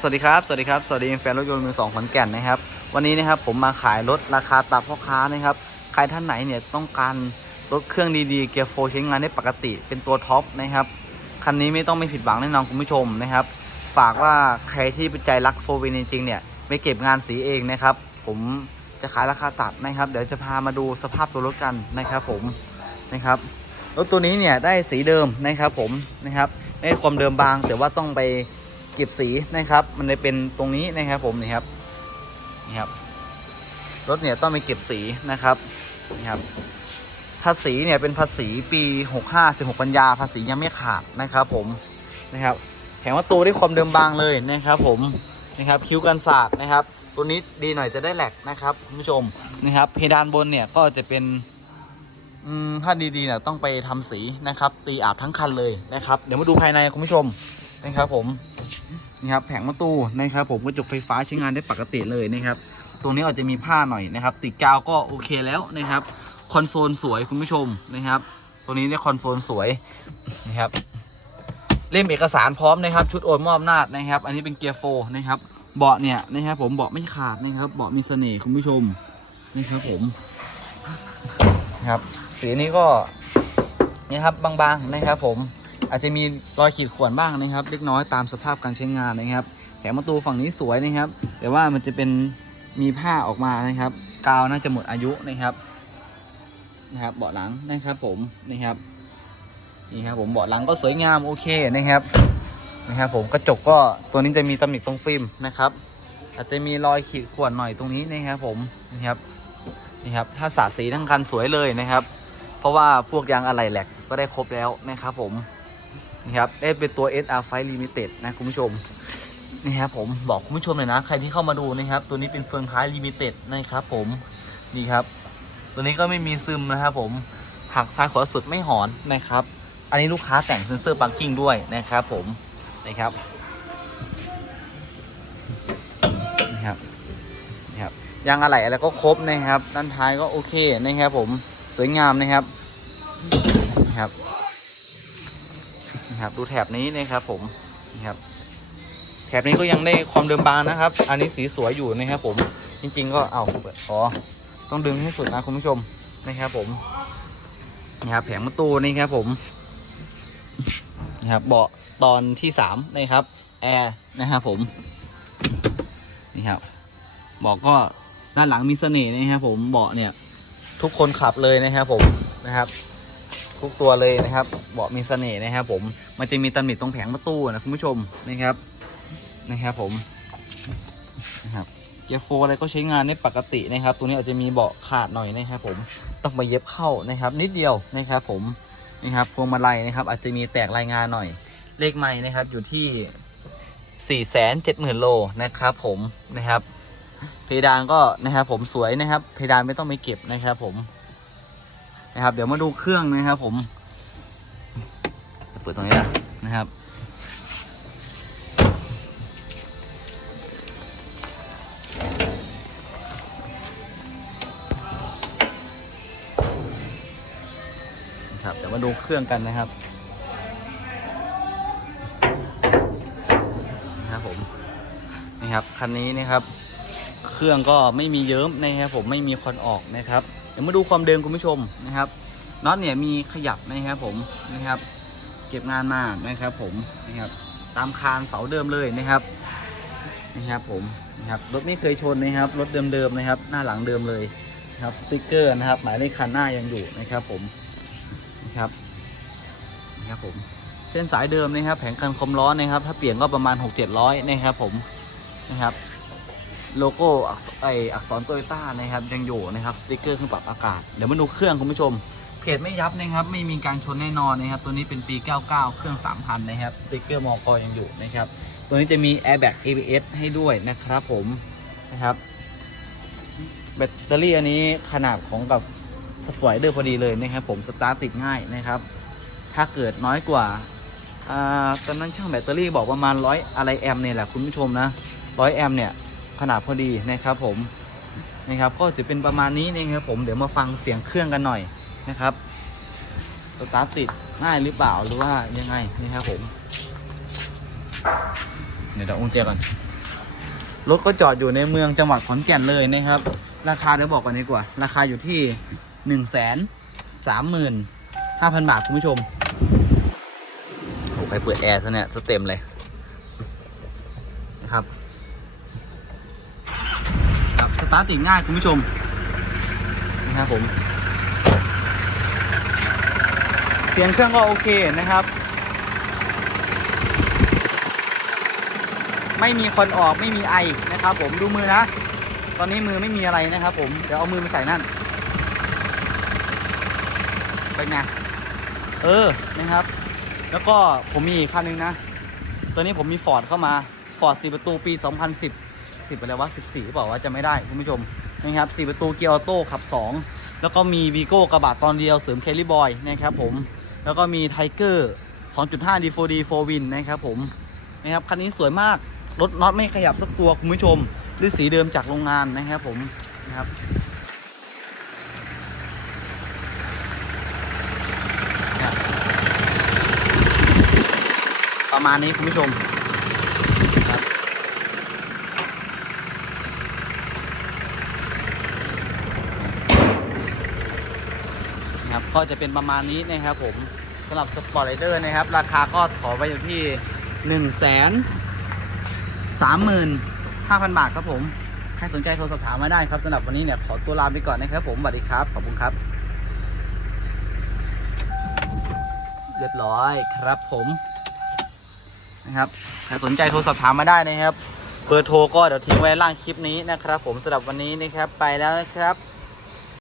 สวัสดีครับ สวัสดีครับ สวัสดีแฟนรถยนต์มือสองขอนแก่นนะครับ วันนี้นะครับผมมาขายรถราคาตับพ่อค้านะครับ ใครท่านไหนเนี่ยต้องการรถเครื่องดีๆ เกียร์โฟใช้งานได้ปกติ เป็นตัวท็อปนะครับ คันนี้ไม่ต้องไม่ผิดหวังแน่นอนคุณผู้ชมนะครับ ฝากว่าใครที่ใจรักโฟวินจริงๆเนี่ยไม่เก็บงานสีเองนะครับ ผมจะขายราคาตัดนะครับ เดี๋ยวจะพามาดูสภาพตัวรถกันนะครับ ผมนะครับ รถตัวนี้เนี่ยได้สีเดิมนะครับผมนะครับได้ความเดิมบางแต่ว่าต้องไป เก็บสีนะครับ มันเลยเป็นตรงนี้นะครับผมนี่ครับนี่ครับรถเนี่ยต้องไปเก็บสีนะครับนี่ครับภาษีเนี่ยเป็นภาษีปี65 16กันยาภาษียังไม่ขาดนะครับ ผมนะครับแถมว่าตัวได้ความเดิมบางเลยนะครับ ผมนะครับคิ้วกันศาสตร์นะครับ ตัวนี้ดีหน่อยจะได้แหลกนะครับคุณผู้ชมนะครับ เพดานบนเนี่ยก็จะเป็นถ้าดีๆเนี่ยต้องไปทำสีนะครับ ตีอาบทั้งคันเลยนะครับ เดี๋ยวมาดูภายในคุณผู้ชม นะครับผมนี่ครับแผงประตูนะครับผมกระจกไฟฟ้าใช้งานได้ปกติเลยนะครับตรงนี้อาจจะมีผ้าหน่อยนะครับ ติดกาวก็โอเคแล้วนะครับคอนโซลสวยคุณผู้ชมนะครับตัวนี้ได้คอนโซลสวยนะครับเล่มเอกสารพร้อมนะครับ ชุดโอนมอบอำนาจนะครับ อันนี้เป็นเกียร์โฟนะครับเบาะเนี่ยนะครับผมเบาะไม่ขาดนะครับเบาะมีเสน่ห์คุณผู้ชมนะครับผมนะครับสีนี้ก็นี่ครับบางๆนะครับผม อาจจะมีรอยขีดข่วนบ้างนะครับ เล็กน้อยตามสภาพการใช้งานนะครับ แถมประตูฝั่งนี้สวยนะครับ แต่ว่ามันจะเป็นมีผ้าออกมานะครับ กาวน่าจะหมดอายุนะครับนะครับ เบาะหลังนะครับผมนี่ครับนี่ครับผมเบาะหลังก็สวยงามโอเคนะครับนะครับผมกระจกก็ตัวนี้จะมีตำหนิตรงฟิล์มนะครับ อาจจะมีรอยขีดข่วนหน่อยตรงนี้นะครับผมนี่ครับนี่ครับถ้าสาดสีทั้งคันสวยเลยนะครับ เพราะว่าพวกยางอะไหล่แหลกก็ได้ครบแล้วนะครับผม นี่ครับได้เป็นตัว SR 5 Limited นะคุณผู้ชมนี่ครับผมบอกคุณผู้ชมเลยนะ ใครที่เข้ามาดูนะครับ ตัวนี้เป็นเฟืองท้าย Limited นะครับผมนี่ครับ ตัวนี้ก็ไม่มีซึมนะครับผมหักซ้ายขวาสุดไม่หอนนะครับ อันนี้ลูกค้าแต่งเซนเซอร์บังกิ้งด้วยนะครับผมนะครับนี่ครับนี่ครับยางอะไหล่อะไรก็ครบนะครับ ด้านท้ายก็โอเคนะครับผมสวยงามนะครับนะครับ นะครับ ดูแถบนี้นะครับผมนะครับแถบนี้ก็ยังได้ความเดิมบางนะครับ อันนี้สีสวยอยู่นะครับผมจริง ๆ ก็เอาเปิดอ๋อต้องดึงให้สุดนะคุณผู้ชมนะครับผมนะครับแผงประตูนี่ครับผมนะครับเบาะตอนที่สามนะครับแอร์นะครับผมนี่ครับเบอกก็ด้านหลังมีเสน่ห์นะครับผมเบาะเนี่ยทุกคนขับเลยนะครับผมนะครับ ทุกตัวเลยนะครับ เบาะมีเสน่ห์นะครับ ผมมันจะมีตำหนิตรงแผงประตูนะคุณผู้ชมนะครับนะครับผมนะครับเกียร์โฟอะไรก็ใช้งานได้ปกตินะครับ ตัวนี้อาจจะมีเบาะขาดหน่อยนะครับ ผมต้องไปเย็บเข้านะครับ นิดเดียวนะครับ ผมนะครับพวงมาลัยนะครับ อาจจะมีแตกรายงานหน่อย เลขไม่นะครับ อยู่ที่ 4 7 0 0 0 0โลนะครับ ผมนะครับ เพดานก็นะครับ ผมสวยนะครับ เพดานไม่ต้องไปเก็บนะครับ ผม นะครับ เดี๋ยวมาดูเครื่องนะครับ ผมเปิดตรงนี้นะนะครับ ครับ เดี๋ยวมาดูเครื่องกันนะครับนะครับผมนี่ครับคันนี้นะครับ เครื่องก็ไม่มีเยิ้มนะครับผมไม่มีควันออกนะครับ เดี๋ยวมาดูความเดิมคุณผู้ชมนะครับน็อตเนี่ยมีขยับนะครับผมนะครับ เก็บงานมานะครับผมนะครับตามคานเสาเดิมเลยนะครับนะครับผมนะครับรถไม่เคยชนนะครับรถเดิมๆนะครับ หน้าหลังเดิมเลยนะครับสติกเกอร์นะครับหมายเลขคันหน้ายังอยู่นะครับผมนะครับนะครับผมเส้นสายเดิมนะครับ แผงกันคมล้อนะครับ ถ้าเปลี่ยนก็ประมาณ 6 7 0 0นะครับผมนะครับ โลโก้อักษไออักษรโตโยต้านะครับยังอยู่นะครับสติกเกอร์เครื่องปรับอากาศเดี๋ยวมาดูเครื่องคุณผู้ชมเพจไม่ยับนะครับไม่มีการชนแน่นอนนะครับตัวนี้เป็นปี 99 เครื่อง 3,000 นะครับสติกเกอร์มอกยังอยู่นะครับตัวนี้จะมี airbag ABS ให้ด้วยนะครับผมนะครับแบตเตอรี่อันนี้ขนาดของกับสปอยเดอร์พอดีเลยนะครับผมสตาร์ทติดง่ายนะครับถ้าเกิดน้อยกว่าอ่าตอนนั้นช่างแบตเตอรี่บอกประมาณร้อยอะไรแอมเนี่ยแหละคุณผู้ชมนะร้อยแอมเนี่ย ขนาดพอดีนะครับผมนะครับก็จะเป็นประมาณนี้นะครับผมเดี๋ยวมาฟังเสียงเครื่องกันหน่อยนะครับสตาร์ทติดง่ายหรือเปล่าหรือว่ายังไงนะครับผม เดี๋ยวเดี๋ยวอุ้งเจก่อนรถก็จอดอยู่ในเมืองจังหวัดขอนแก่นเลยนะครับ ราคาเดี๋ยวบอกก่อนดีกว่า ราคาอยู่ที่หนึ่งแสนสามหมื่นห้าพันบาทคุณผู้ชมโอ้ใครเปิดแอร์ซะเนี่ยซะเต็มเลยนะครับ ตาร์ทติดง่ายคุณผู้ชมนะครับผม เสียงเครื่องก็โอเคนะครับ ไม่มีควันออกไม่มีไอนะครับ ผมดูมือนะ ตอนนี้มือไม่มีอะไรนะครับ ผมเดี๋ยวเอามือมาใส่นั่นเป็นไงเออนะครับ แล้วก็ผมมีอีกคันหนึงนะ ตัวนี้ผมมีฟอร์ดเข้ามาฟอร์ด4ประตูปี 2010 10อะไรวะ14หรือเปล่าวะจะไม่ได้คุณผู้ชมนะครับ4ประตูเกียร์ออโต้ขับ 2 แล้วก็มีวีโก้กระบะตอนเดียวเสริมแคลิบอยนะครับผมแล้วก็มีไทเกอร์2.5 D4D 4 Win นะครับผมนะครับคันนี้สวยมากรถน็อตไม่ขยับสักตัวคุณผู้ชมด้วยสีเดิมจากโรงงานนะครับผมนะครับประมาณนี้คุณผู้ชมครับนะครับ ก็จะเป็นประมาณนี้นะครับผมสำหรับสปอร์ตไรเดอร์นะครับ ราคาก็ขอไปอยู่ที่1นึ่งแสนสามหมื่นห้าพันบาทครับผมใครสนใจโทรสอบถามมาได้ครับสำหรับวันนี้เนี่ยขอตัวลาไปก่อนนะครับผมสวัสดีครับ ขอบคุณครับ เรียบร้อยครับผมนะครับใครสนใจโทรสอบถามมาได้นะครับ เบอร์โทรก็เดี๋ยวทิ้งไว้ล่างคลิปนี้นะครับ ผมสำหรับวันนี้นะครับไปแล้วนะครับ